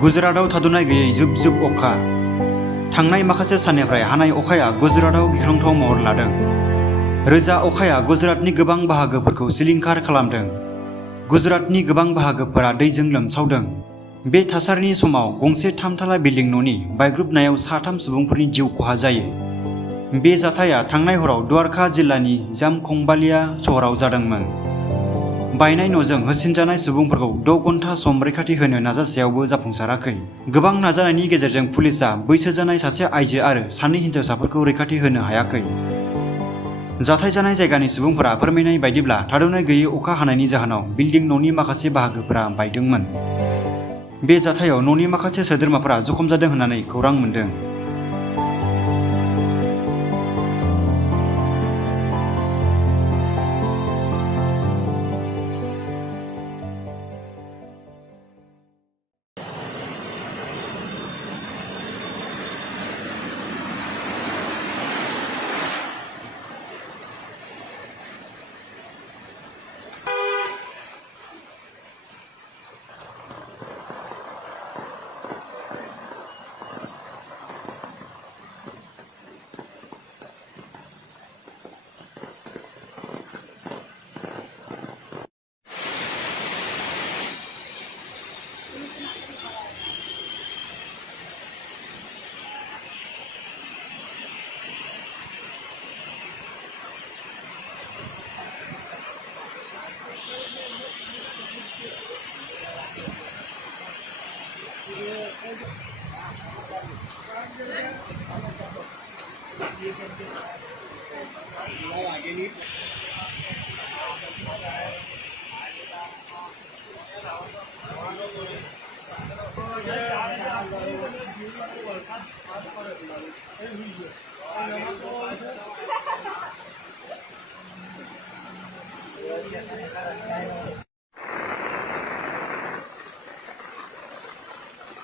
गुजरातआव थाद'नाय गैयै जुब जुब अखा। थांनाय माखासे साननिफ्राय हानाय अखाया गुजरातआव गिख्रंथाव महर लादों। रोजा अखाया गुजरातनि गोबां बाहागोफोरखौ सिलिंखार खालामदों। गुजरातनि गोबां बाहागोफोरा दैजों लोमसावदों। बे थासारिनि समाव गंसे 3 बिल्डिं न'नि बायग्रुबनायाव 3 सुबुंफोरनि जिउ खहा जायो। बे जाथाया थांनाय हराव द्वारका जिल्लानि जामखंबालिया सहराव जादोंमोन। बायनाय न'जों होसिनजानाय सुबुंफोरखौ 6 घन्टा सम रैखाथि होनो नाजासेयावबो जाफुंसाराखै। गोबां नाजानायनि गेजेरजों पुलिसआ बैसो जानाय सासे आइजो आरो 2 हिनजावसाफोरखौ रैखाथि होनो हायाखै। जाथाय जानाय जायगानि सुबुंफोरा फोरमायनाय बायदिब्ला थाद'नाय गैयै अखा हानायनि जाहोनाव बिल्डिं न'नि माखासे बाहागोफोरा बायदोंमोन। बे जाथायाव न'नि माखासे सोद्रोमाफोरा जखम जादों होननानै खौरां मोन्दों।